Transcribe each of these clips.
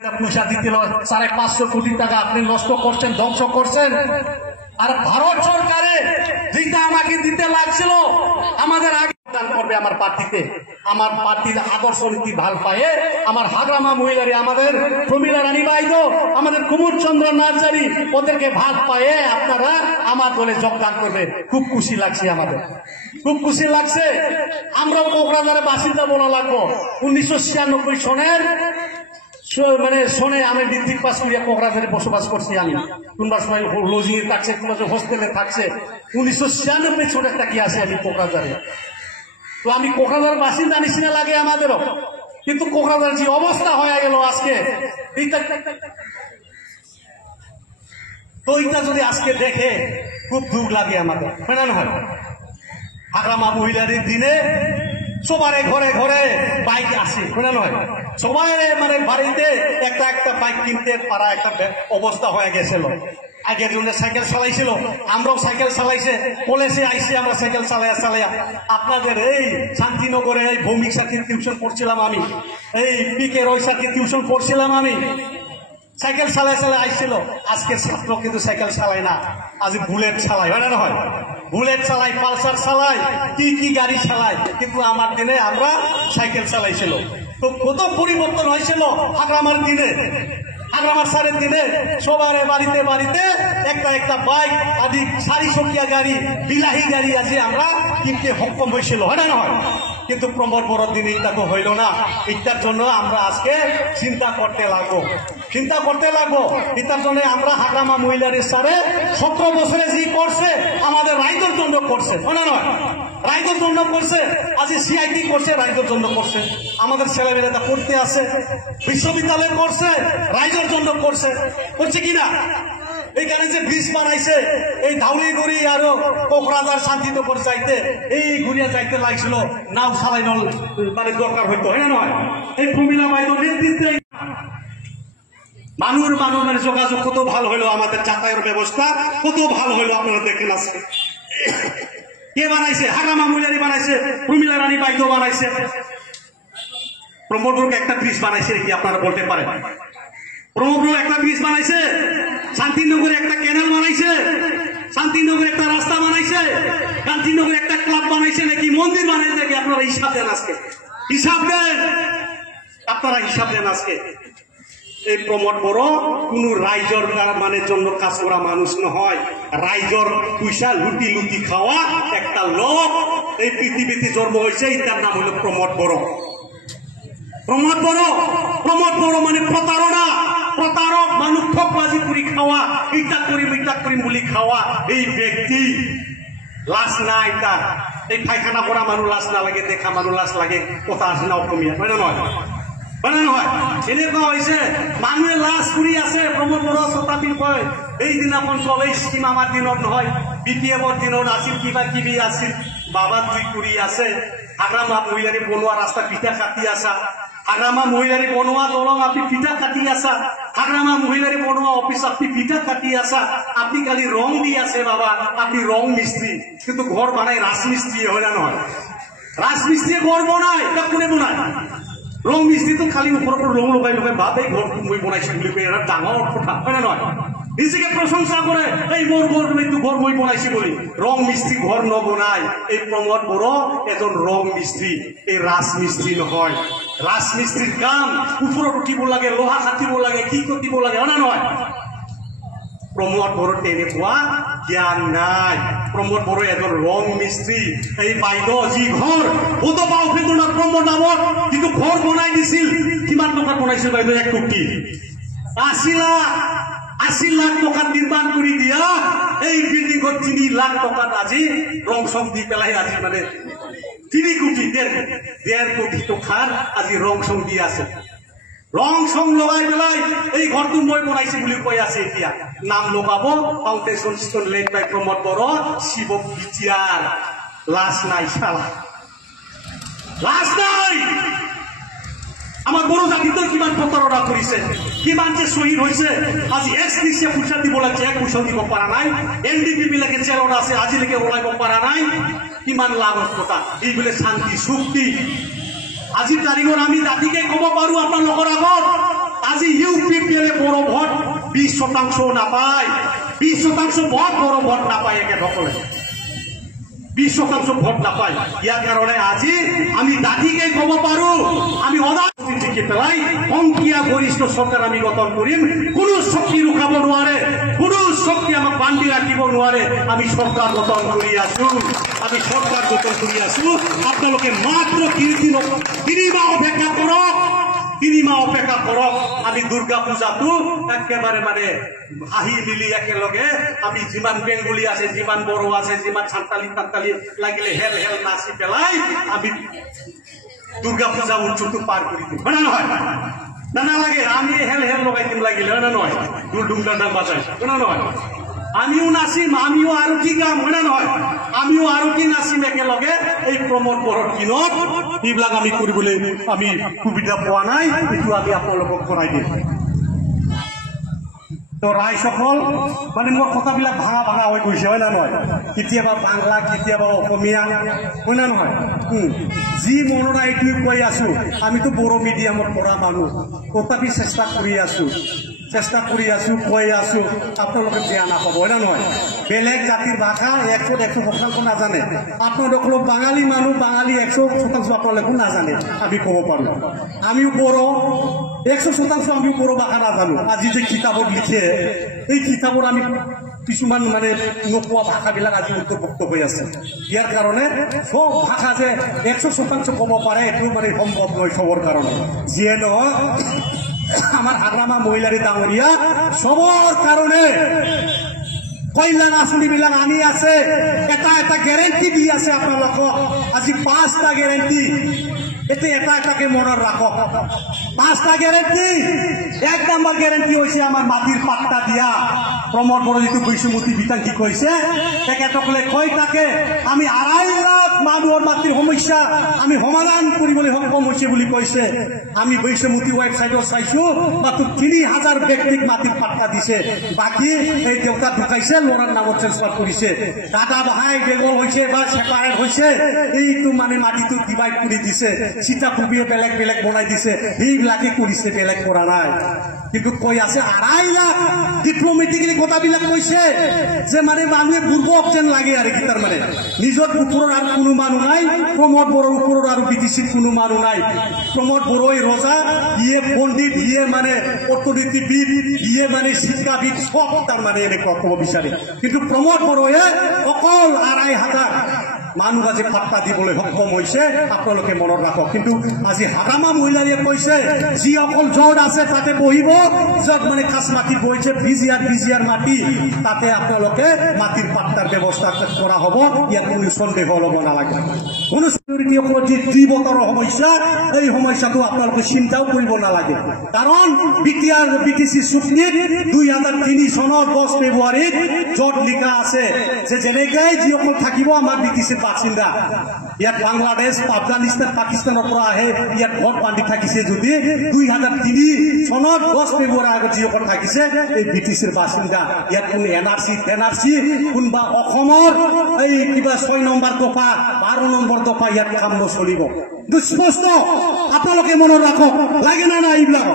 পয়সা দিতে 550 কোটি টাকা আপনি নষ্ট করছেন, ধ্বংস করছেন। আর ভারত সরকারে যেটা আমাকে দিতে লাগছিল আমাদের আগে করবে আমার পার্টিতে, আমার পার্টির আদর্শ নীতি ভাল পায়ে আমার হাগ্রামা মহিলারি, আমাদের প্রমীলা রানী বাইদো, আমাদের কুমুর চন্দ্র নার্জারি, ওদেরকে ভাল পায়ে আপনারা আমার দলে যোগদান করবে। খুব খুশি লাগছে, আমাদের খুব খুশি লাগছে। আমরাও কোকরাঝারের বাসিন্দা বলা লাগবো। 1996 সনের শোনে আমি ডিগ্রি পাস করিয়া কোকরাঝারে বসবাস করছি। আমি কোনবার সময় লজিং এ থাকছে, কোন হোস্টেলে থাকছে। 1996 সনের থাকি আছে আমি কোকরাঝারে। তো আমি কোকরাঝার বাসিন্দা নিচিনা লাগে আমাদেরও, কিন্তু কোকরাঝার যে অবস্থা হয়ে গেল আজকে, তো এইটা যদি আজকে দেখে খুব দুঃখ লাগে আমাদের, না হয়? হাগ্রামা মহিলাদের দিনে সবার ঘরে ঘরে বাইক আসে, না নয়? সবাই মানে বাড়িতে একটা একটা বাইক কিনতে পারা একটা অবস্থা হয়ে গেছিল। আগের জন্য সাইকেল চালাইছিল, আমরাও সাইকেল চালাইছে, কলেজে আইসি আমরা সাইকেল চালাইয়া আপনাদের এই শান্তিনগরে এই ভৌমিক সাথীর টিউশন পড়ছিলাম আমি, এই পিকে রয় সাথীর টিউশন পড়ছিলাম আমি। সাইকেল চালাই আইছিল। আজকে ছাত্র কিন্তু সাইকেল চালায় না, আজ বুলেট চালায়, হয় না হয়? বুলেট চালাই, পালসার চালাই, কি গাড়ি চালাই, কিন্তু আমার দিনে আমরা সাইকেল চালাইছিল। তো কত পরিবর্তন হয়েছিল হাগ্রামার দিনে, হাগ্রামার সারের দিনে। সবার বাড়িতে বাড়িতে একটা একটা বাইক, আদি 4 চকিয়া গাড়ি, বিলাহী গাড়ি আছে আমরা কিনতে সক্ষম হয়েছিল, হয় না নয়? কিন্তু প্রমোদ বড় দিন এটা তো হইল না। এটার জন্য আমরা আজকে চিন্তা করতে লাগবো। এটার জন্য আমরা হাগ্রামা মহিলাদের সারে 17 বছরে যে করছে আমাদের রাইজের জন্য করছে, হয় না নয়? রাইজের জন্য করছে, আজ সিআইটি করছে, রাইজের জন্য করছে। আমাদের ছেলেমেয়েরা পড়তে আসে, বিশ্ববিদ্যালয় করছে, রাইজের জন্য করছে কিনা? এইখানে যে ব্রিজ বানাইছে, এই ধাউলিগড়ি আরো কোকরাঝার শান্তিনগর যাইতে এই ঘুরিয়া যাইতে লাগছিল, নাও চালাই মানে দরকার হইতো, হয় না নয়? এই প্রমীলা বাইদোর নেতৃত্বে মানুষ মানে যোগাযোগ কত ভালো হইলো, আমাদের যাতায়াতের ব্যবস্থা কত ভালো হইলো আপনারা দেখেন আজকে। কে বানাইছে? হাগ্রামা মহিলারি বানাইছে, প্রমীলা রানী বাইদো বানাইছে। প্রমোদকে একটা ব্রিজ বানাইছে কি আপনারা বলতে পারেন? প্রমোদপুর একটা ব্রিজ বানাইছে, শান্তিনগরে একটা ক্যানেল বানাইছে, শান্তিনগরে একটা রাস্তা বানাইছে, শান্তিনগরে একটা ক্লাব বানাইছে নাকি মন্দির বানাইছে নাকি? আপনারা হিসাব দেন আজকে, হিসাব দেন, আপনারা হিসাব দেন আজকে। এই প্রমোদ বড় কোন রাইজর মানে জন্য কাজ করা মানুষ নহয়, রাইজর পয়সা লুটি খাওয়া একটা লোক এই পৃথিবীতে জন্ম হয়েছে। এটার নাম হলো প্রমোদ বড়। প্রমোদ বড় মানে প্রতারক মানুষ, ঠকবাজি করে খাওয়া, ইটা করি বলি খাওয়া এই ব্যক্তি। লাশ না এটা, এই পায়খানা করা মানুষ লাশ না লাগে, দেখা মানুষ লাশ লাগে, কথা আছে না অসমীয়া, হয় না নয়? এনেকুৱা হৈছে মানুহে লাজ কৰি আছে। প্ৰমোদ বড়ো শতাব্দীৰ কয় এই দিনাখন চলে স্কিম আমাৰ দিনত নহয়, BPF-ৰ দিনত আছিল, কিবা কিবি আছিল, বাবা তুই কৰি আছে। হাগ্ৰামা মহিলাৰী বনোৱা ৰাস্তা পিঠা কাটি আছা, হাগ্ৰামা মহিলাৰী বনোৱা দলং আপনি পিঠা কাটি আছা, হাগ্ৰামা মহিলাৰী বনোৱা অফিস আপনি পিঠা কাটি আছা। আপনি খালি রং দি আছে বাবা, আপনি রং মিস্ত্রি, কিন্তু ঘর বানায় রাজমিস্ত্রি, হয় না নহয়? রাজমিস্ত্রি ঘর বনায়, এটা কোনে বনায়? রং মিস্ত্রি তো খালি উপর রং লগাই ভাবে ঘর মই বনাইছি বলে এটা ডাঙর কথা, হয় না নয়? নিজেকে প্রশংসা করে এই মোর ঘর কিন্তু ঘর মই বনাইছি বলি। রং মিস্ত্রি ঘর নবনায়। এই প্রমোদ বড় এজন রং মিস্ত্রি, এই রাজমিস্ত্রি নহয়। রাজমিস্ত্রির কাম উপরত উঠিব লাগে, লোহা কাটিব লাগে, কি কৰিব লাগে, হয় না নয়? প্রমোদ বড় তেনেকুৱা জ্ঞান নাই। প্রমোদ বড় এজন রং মিস্ত্রি। এই বাইদেউ যি ঘর উদবা উপেন্দ্ৰনাথ ব্ৰহ্মৰ নামত যিটো ঘৰ বনাই দিছিল, কিমান টকাত বনাইছিল বাইদেউ? 1 কোটি 80 লাখ টকাত নির্মাণ করে দিয়া এই বিল্ডিং 3 লাখ টকাত আজি রং সং দি পেলাই আজি মানে 3 কোটি 1.5 কোটি টকাৰ আজি রং সং দি আছে। রং সং লগাই পেলাই এই ঘরটো মই বনাইছি বুলি কৈ আছে। এতিয়া নাম লগাব foundation stone laid by Pramod Bora, শিব বিটিয়ার। লাশ নাই শালা, লাশ নাই। আমার বড় জাতিতে কিমান প্রতারণা করেছে, কিমান যে শহীদ হয়েছে। আজি এক্সপিসে পয়সা দিব লাগছে, 1 পয়সা দিব পারা নাই। NDP বিলাকে চেলন আছে, আজিলৈকে ওলাইব পারা নাই। কিমান লাভৰ কথা এইবোলে শান্তি চুক্তি। আজিৰ তাৰিখত আমি জাতিকে ক'ব পাৰো আপোনালোকৰ আগত আজি ইউপিপিএলে বড় ভোট 20% নাপায়, 20% ভোট বড় ভোট নাপায়, একেসকলে 20% ভোট নাপায়। ইয়াৰ কাৰণে আজি আমি দাঁতিকে ক'ব পাৰো, আমি অদালতি টিকি পেলাই সংখ্যা গৰিষ্ঠ চৰকাৰ আমি গঠন কৰিম। কোনো শক্তি ৰখাব নোৱাৰে, কোনো শক্তি আমাক বান্ধি ৰাখিব নোৱাৰে। আমি চৰকাৰ গঠন কৰি আছো, আমি চৰকাৰ গঠন কৰি আছো। আপোনালোকে মাত্ৰ 3 মাহ অপেক্ষা কৰক, 3 মাহ অপেক্ষা কৰক। আমি দুৰ্গা পূজাটো একেবাৰে মানে হাঁহি মিলি একেলগে আমি যিমান বেংগলী আছে, যিমান বড়ো আছে, যিমান সান্তালী লাগিলে হেল হেল নাচি পেলাই আমি দুৰ্গা পূজা উৎসৱটো পাৰ কৰি দিম, হয় না নহয়? না নালাগে, আমি হেল হেল লগাই দিম লাগিলে, হয় না নহয়? দুম ডাল বাজাই, হয় না নহয়? আমিও নাচিম, আমিও আৰতি গাম, হয় না নহয়? আমিও আৰতি নাচিম একেলগে। এই প্ৰমোদ বড়োৰ দিনত এইবিলাক আমি কৰিবলৈ আমি সুবিধা পোৱা নাই, এইটো আমি আপোনালোকক কৰাই দিম। তো ৰাইজসকল মানে মোৰ কথাবিলাক ভাঙা ভাঙা হৈ গৈছে, হয় না নহয়? কেতিয়াবা বাংলা, কেতিয়াবা অসমীয়া, হয় না নহয়? যি মনত এইটোৱে কৈ আছো, আমিতো বড়ো মিডিয়ামত পঢ়া মানুহ, তথাপি চেষ্টা কৰি আছো, কৈ আছো। আপোনালোকে বেয়া নাপাব, হয় না নহয়? বেলেগ জাতিৰ ভাষা 100% নাজানে। আপোনালোক বাঙালী মানুহ, বাঙালী 100% আপোনালোকো নাজানে, আমি ক'ব পাৰো। আমিও বড়ো 100% আমিও বড়ো ভাষা নাজানো। আজি যে কিতাপত লিখে, এই কিতাপত আমি কিছুমান মানে নোপোৱা ভাষাবিলাক আজি অন্তৰ্ভুক্ত হৈ আছে। ইয়াৰ কাৰণে সব ভাষা যে 100% ক'ব পাৰে এইটো মানে সম্ভৱ নহয় চবৰ কাৰণে। যিয়ে নহয়, আমার আগ্রামা মহিলারী ডাঙরিয়া সবর কারণে কল্যাণ আঁচনিবিলাক আনি আছে, এটা এটা গ্যারেন্টি দি আছে আপোনালোকক। আজি 5টা গ্যারেন্টি, এতে এটা এটাকে মনত রাখক। 5টা গ্যারেন্টি। 1 নম্বৰ গ্যারেন্টি হৈছে আমাৰ মাটিৰ পাট্টা দিয়া। প্ৰমোদ বড়ো যিটো বৈষ্ণৱতী বিতাংকি কৈছে, তেখেতসকলে কৈ থাকে আমি 2.5 লাখ মানুহৰ মাটিৰ সমস্যা আমি সমাধান কৰিবলৈ সক্ষম হৈছে বুলি কৈছে। আমি বৈষ্ণৱতী ৱেবছাইটত চাইছো, মাত্ৰ 3000 ব্যক্তিক মাটিৰ পাট্টা দিছে। বাকী এই দেউতা ঢুকাইছে, ল'ৰাৰ নামত ট্ৰেন্সফাৰ কৰিছে। দাদা বাহাই বেগল হৈছে বা সেপাৰেট হৈছে, এইটো মানে মাটিটো ডিভাইড কৰি দিছে। চিটা কুবিয়ে বেলেগ বেলেগ বনাই দিছে, এইবিলাকে কৰিছে, বেলেগ কৰা নাই। কিন্তু কৈ আছে 2.5 লাখ। ডিপ্লমেটিকলি কথাবিলাক কৈছে যে মানে মানুহে বুৰ্বক যেন লাগে আৰু কি, তাৰমানে নিজৰ ওপৰত আৰু কোনো মানুহ নাই, প্ৰমোদ বড়োৰ ওপৰত আৰু বিটিচিত কোনো মানুহ নাই। প্ৰমোদ বড়োই ৰজা, ইয়ে পণ্ডিত, ইয়ে মানে অৰ্থনীতিবিদ, ইয়ে মানে শিক্ষাবিদ, সব তাৰমানে এনেকুৱা ক'ব বিচাৰে। কিন্তু প্ৰমোদ বড়োৱে অকল 2,500 মানুহ আজি পাট্টা দিবলৈ সক্ষম হৈছে, আপোনালোকে মনত ৰাখক। কিন্তু আজি হাগ্ৰামা মহিলাৰীয়ে কৈছে যি অকল জৰ্ড আছে তাতে বহিব, য'ত মানে খাস মাটি বহিছে বিজিয়াৰ মাটি, তাতে আপোনালোকে মাটিৰ পাট্টাৰ ব্যৱস্থা কৰা হ'ব। ইয়াত কোনো সন্দেহ ল'ব নালাগে। কোনো চিকিউৰিটিসকলৰ যি 2 বছৰৰ সমস্যা, এই সমস্যাটো আপোনালোকে চিন্তাও কৰিব নালাগে। কাৰণ বিটিচি চুক্তিত 2003 চনৰ 10 ফেব্ৰুৱাৰীত য'ত লিখা আছে যে যেনেকৈ যিসকল থাকিব আমাৰ বিটিচি বাসিন্দা, ইয়াত বাংলাদেশ, আফগানিস্তান, পাকিস্তানৰ পৰা আহে, ইয়াত ভোট বান্ধি থাকিছে যদি 2003 চনত 10 ফেব্ৰুৱাৰীৰ আগত যিসকল থাকিছে এই বিটিচিৰ বাসিন্দা। ইয়াত কোনো এনআৰচি কোনোবা অসমৰ এই কিবা 6 নম্বৰ দফা 12 নম্বৰ দফা ইয়াত কাম নচলিব। স্পষ্ট আপোনালোকে মনত ৰাখক। লাগে না নাই এইবিলাক?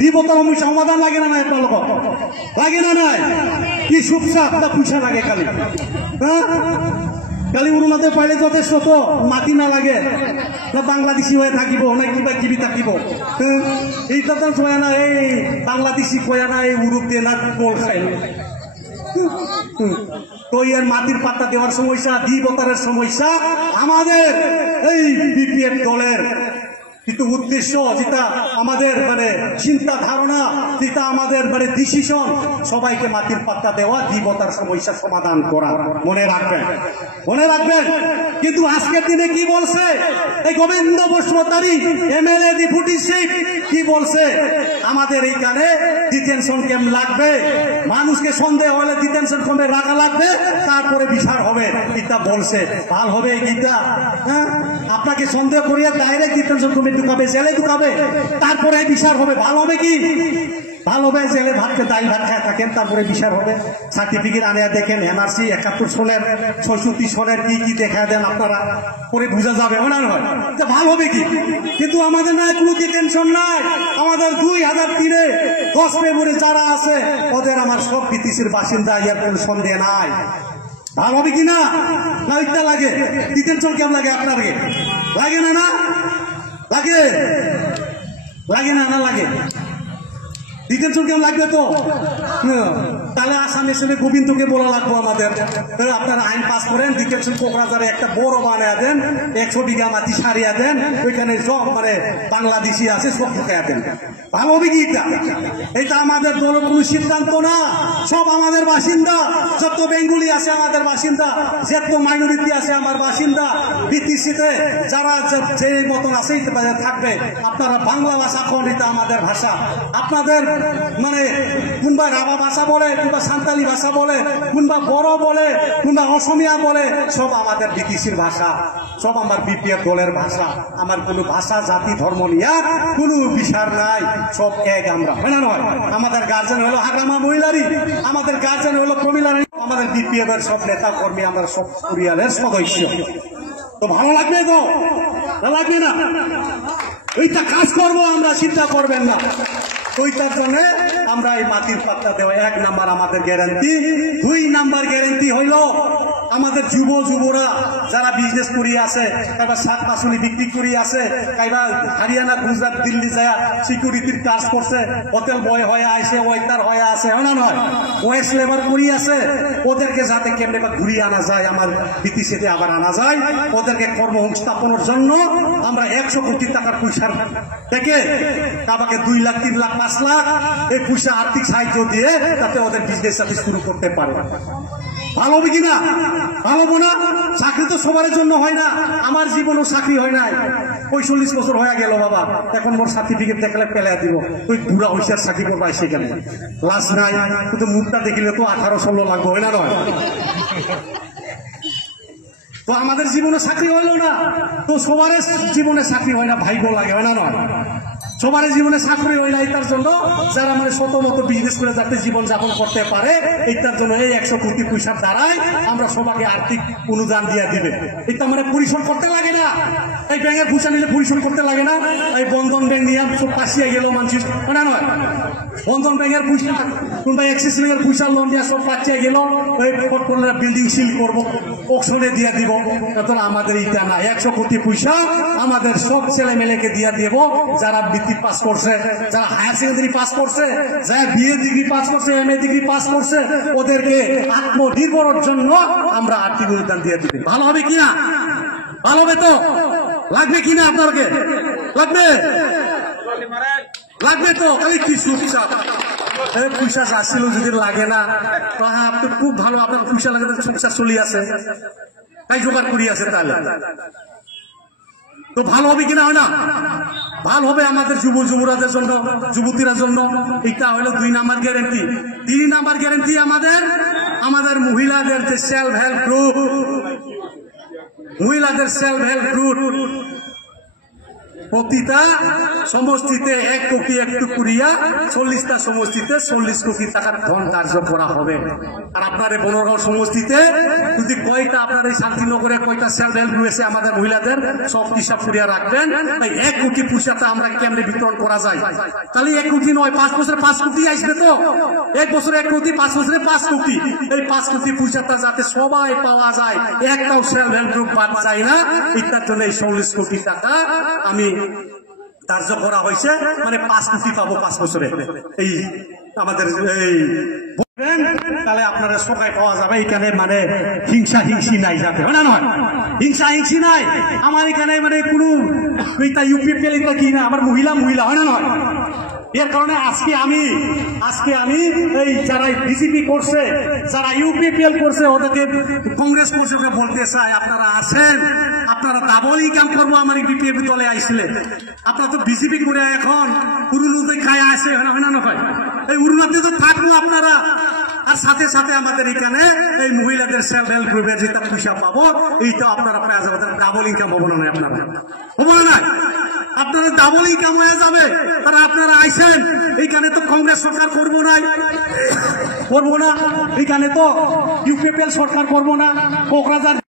2 বছৰ সমস্যা সমাধান লাগে না নাই আপোনালোকক? লাগে না নাই? কি চুপচাপ না পইচা লাগে খালি? কালি অৰুণাচল পাৰিলে যথেষ্ট তো, মাটি নালাগে না, বাংলাদেশী হৈ থাকিব না, কিবা কিবি থাকিব। এইটাতো চোৱা না, এই বাংলাদেশী কয়া না, এই উৰুপ দিয়ে না, বল খাই। তো ইয়ার মাটির পাট্টা দেওয়ার সমস্যা, 2 বছরের সমস্যা আমাদের এই বিপিএফ দলের কিন্তু উদ্দেশ্য, যেটা আমাদের মানে চিন্তা ধারণা, যেটা আমাদের মানে ডিসিশন, সবাইকে মাটির পাট্টা দেওয়া, 2 বছর সমস্যা সমাধান করা। মনে রাখবেন। কিন্তু আজকের দিনে কি বলছে এই গোবিন্দ বসুমতারি এমএলএ ডেপুটি চিফ, কি বলছে আমাদের এইখানে ডিটেনশন ক্যাম্প লাগবে, মানুষকে সন্দেহ হলে ডিটেনশন ক্যাম্পে রাখা লাগবে, তারপরে বিচার হবে। এটা বলছে ভাল হবে এইটা? হ্যাঁ, আপনাকে সন্দেহ করিয়া ডাইরেক্ট ডিটেনশন ক্যাম্পে ঢুকাবে, জেলে ঢুকাবে, তারপরে বিচার হবে, ভালো হবে কি? ভালোভাবে জেলে ভাতকে ডাল ভাত খায় থাকেন, তারপরে বিচার হবে। সার্টিফিকেট আনিয়া দেখেন এনআরসি 71 সনের 66 সনের কি দেখা দেন আপনারা, করে বোঝা যাবে না হয় যে ভালো হবে কি। কিন্তু আমাদের নাই কোনো টেনশন নাই। আমাদের 2003-এ 10 ফেব্রুয়ারি যারা আছে ওদের আমার সব বিটিসির বাসিন্দা, ইয়ার কোনো সন্দেহ নাই। ভালো হবে কিনা না ইত্যা লাগে? টেনশন কেমন লাগে আপনাকে? লাগে না? না লাগে? লাগে না? না লাগে? ডিটেনশন কেমন লাগবে তো? তাহলে আসাম এসে গোবিন্দকে বলা লাগবো আমাদের, আপনারা আইন পাস করেন, ডিটেনশন কোকরাঝারে একটা বড় বানায় দেন, 100 বিঘা মাটি সারিয়া দেন, ওইখানে সব মানে বাংলাদেশি আছে সব ঢুকাইয়া দেন। ভালো হবে কি এটা? এটা আমাদের দল কোনো সিদ্ধান্ত না, সব আমাদের বাসিন্দা। যত বেঙ্গলি আছে আমাদের বাসিন্দা, যত মাইনরিটি আছে আমার বাসিন্দা। বিটিসিতে যারা যে মতন আছে থাকবে। আপনারা বাংলা ভাষা কোন, এটা আমাদের ভাষা। আপনাদের মানে কোনবা রাভা ভাষা বলে, কোনবা সান্তালি ভাষা বলে, কোনবা বড় বলে, কোনবা অসমিয়া বলে, সব আমাদের বিটিসির ভাষা, সব আমার বিপিএফ দলের ভাষা। আমার কোনো ভাষা জাতি ধর্ম নিয়ে কোনো বিচার নাই, সব এক আমরা, হয় না নয়? আমাদের গার্জেন হলো হাগ্রামা মহিলারি, আমাদের গার্জেন হলো কমিলারি, আমাদের বিপিএফ এর সব নেতা কর্মী, আমরা সব পরিবারের সদস্য। তো ভালো লাগবে তো? লাগবে না? ওইটা কাজ করবো আমরা, চিন্তা করবেন না। ওইটার জন্য আমরা এই মাটির পাত্তা দেওয়া 1 নাম্বার আমাদের গ্যারান্টি। 2 নাম্বার গ্যারান্টি হইল আমাদের যুবরা যারা বিজনেস করি আছে, কাইবা শাক পাচলি বিক্রি করি আছে, কাইবা হরিয়ানা গুজরাট দিল্লি যায় সিকিউরিটির কাজ করছে, হোটেল বয় হয়ে আছে, ওয়েটার হয়ে আছে, হয় না নয়? ওয়েস্ট লেবার করি আছে, ওদেরকে যাতে কেমনে ঘুরিয়ে আনা যায়, আমার বিটিসিতে আবার আনা যায়, ওদেরকে কর্মসংস্থাপনের জন্য আমরা 100 কোটি টাকার পয়সার থেকে কাবাকে 2 লাখ 3 লাখ 5 লাখ এই পয়সা আর্থিক সাহায্য দিয়ে যাতে ওদের বিজনেস সাথে শুরু করতে পারে। ভালো হবে কিনা? ভালো হবো না? চাকরি তো সবার জন্য হয় না। আমার জীবনেও চাকরি হয় নাই, 45 বছর হয়ে গেল বাবা। এখন মোর সার্টিফিকেট দেখলে পেলে দিব, ওই বুড়া হইসার চাকরি করবো সেখানে লাশ নাই, কিন্তু মুখটা দেখিলে তো 18-16 লাগবে, হয় না নয়? তো আমাদের জীবনে চাকরি হইল না, তো সবার জীবনে চাকরি হয় না, ভাইবো লাগে, হয় না নয়? সবার জীবনে চাকরি হয় না, এটার জন্য যারা মানে শত মতো বিজনেস করে যাতে জীবন যাপন করতে পারে, এটার জন্য এই 100 কোটি পয়সার দ্বারাই আমরা সবাইকে আর্থিক অনুদান দিয়ে দিবে। এটা মানে পরিশ্রম করতে লাগে না, এই ব্যাংকের পয়সা নিলে পরিশ্রম করতে লাগে না। এই বন্ধন ব্যাংক নিয়ে সব পাশিয়ে গেল মানুষ, হয় না নয়? বন্ধন ব্যাংকের পয়সা, কোনবা এক্সিস ব্যাংকের পয়সা লোন দিয়ে সব পাচ্ছিয়ে গেল, ওই বিল্ডিং সিল করবো, অকশনে দিয়ে দিব। এখন আমাদের এটা না, 100 কোটি পয়সা আমাদের সব ছেলে মেয়েকে দিয়ে দিব, যারা বৃত্তি পাস করছে, যারা হায়ার সেকেন্ডারি পাস করছে, যারা বিএ ডিগ্রি পাস করছে, এমএ ডিগ্রি পাস করছে, ওদেরকে আত্মনির্ভরের জন্য আমরা আর্থিক অনুদান দিয়ে দিবি। ভালো হবে কিনা? ভালো হবে তো? লাগবে কিনা আপনাকে? লাগবে? লাগবে তো? খালি কি চুপচাপ পয়সা যাচ্ছিল যদি লাগে না, তো হ্যাঁ আপনি খুব ভালো, আপনার পয়সা লাগে, চুপচাপ চলি আছে, তাই জোগাড় করি আছে, তাহলে তো ভালো হবে কিনা? হয় না? ভালো হবে আমাদের যুবরাদের জন্য, যুবতীরা জন্য। এটা হলো 2 নাম্বার গ্যারেন্টি। 3 নাম্বার গ্যারেন্টি আমাদের মহিলাদের যে সেলফ হেল্প গ্রুপ, মহিলাদের সেলফ হেল্প গ্রুপ প্রতিটা সমষ্টিতে 1 কোটি একটু করিয়া 40টা সমষ্টিতে 40 কোটি টাকার ধন ধার্য করা হবে। আর আপনার এই বনগাঁও সমষ্টিতে যদি কয়টা আপনার এই শান্তিনগরে কয়টা সেলফ হেল্প গ্রুপ আছে আমাদের মহিলাদের, সব হিসাব করিয়া রাখবেন। তাই 1 কোটি পয়সাটা আমরা কেমনে বিতরণ করা যায়? তাহলে 1 কোটি নয়, 5 বছরে 5 কোটি আসবে তো? 1 বছরে 1 কোটি, 5 বছরে 5 কোটি। এই 5 কোটি পয়সাটা যাতে সবাই পাওয়া যায়, একটাও সেলফ হেল্প গ্রুপ বাদ যায় না, এটার জন্য এই 40 কোটি টাকা আমি ধার্য করা হয়েছে। মানে 5 কোটি পাবো 5 বছরে। এই আমাদের এই তাহলে আপনারা সবাই পাওয়া যাবে। এখানে মানে হিংসা হিংসি নাই যাতে, হয় না নয়? হিংসা হিংসি নাই আমার এখানে, মানে কোনো ইউপিপিএল এটা কি না, আমার মহিলা হয় না নয়? এর কারণে আজকে আমি এই যারা বিজেপি করছে, যারা ইউপিপিএল করছে, ওদেরকে কংগ্রেস করছে, বলতে চাই আপনারা আসেন, আপনারা ডাবল ইনকাম করবো আমার বিপিএফ দলে আইসলে। আপনারা তো বিজেপি করে এখন উরুনুতে খায় আসে, হয় না নয়? এই উরুনাতে তো থাকবো আপনারা। আর সাথে সাথে আমাদের এখানে এই মহিলাদের সেলফ হেল্প গ্রুপের যেটা পয়সা পাবো, এইটা আপনারা পেয়ে যাবেন। ডাবল ইনকাম হবো না আপনারা, হবো না? আপনারা ডাবল ইনকাম হয়ে যাবে। আর আপনারা আইসেন, এইখানে তো কংগ্রেস সরকার করবো না, এইখানে তো ইউপিপিএল সরকার করবো না, কোকরাঝার